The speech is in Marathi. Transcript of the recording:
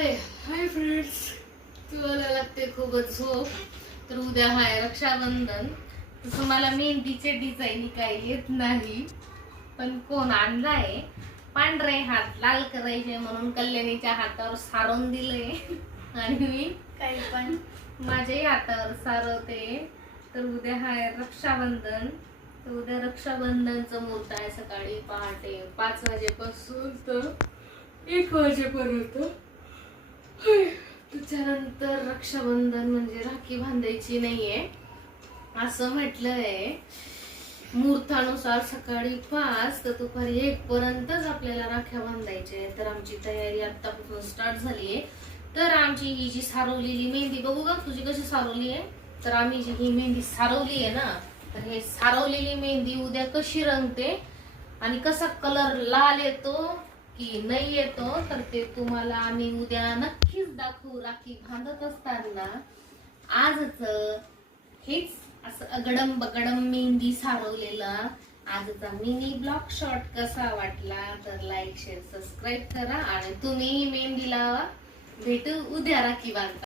हाय हाय फ्रेंड्स, तुम्हाला लागते खूपच झोप. तर उद्या हाय रक्षाबंधन. तसं मला मेहंदीचे डिझाईन काय येत नाही, पण कोण आणलाय पांढरे हात लाल करायचे म्हणून कल्याणीच्या हातावर सारून दिले आणि मी काही पण माझ्याही हातावर सारवते. तर उद्या हाय रक्षाबंधन. तर उद्या रक्षाबंधनचं मुहूर्त आहे सकाळी पहाटे 5 वाजेपासून तर 1 वाजेपर्यंत. त्याच्यानंतर रक्षाबंधन म्हणजे राखी बांधायची नाहीये असं म्हटलंय. मुहूर्तानुसार सकाळी 5 तर दुपारी 1 पर्यंतच आपल्याला राख्या बांधायच्या. तर आमची तयारी आतापासून स्टार्ट झालीये. तर आमची ही जी सारवलेली मेहंदी बघू का तुझी कशी सारवली आहे. तर आम्ही जी ही मेहंदी सारवली आहे ना, तर हे सारवलेली मेहंदी उद्या कशी रंगते आणि कसा कलर लाल येतो की नाही येतो तर ते तुम्हाला आम्ही उद्या नक्कीच दाखवू. राखी बांधत असताना आजच हेच असं अगडम बगडम मेहंदी सारवलेला आजचा मिनी ब्लॉग शॉट कसा वाटला तर लाईक शेअर सबस्क्राईब करा आणि तुम्ही मेहंदी लावा. भेटू उद्या राखी बांधता.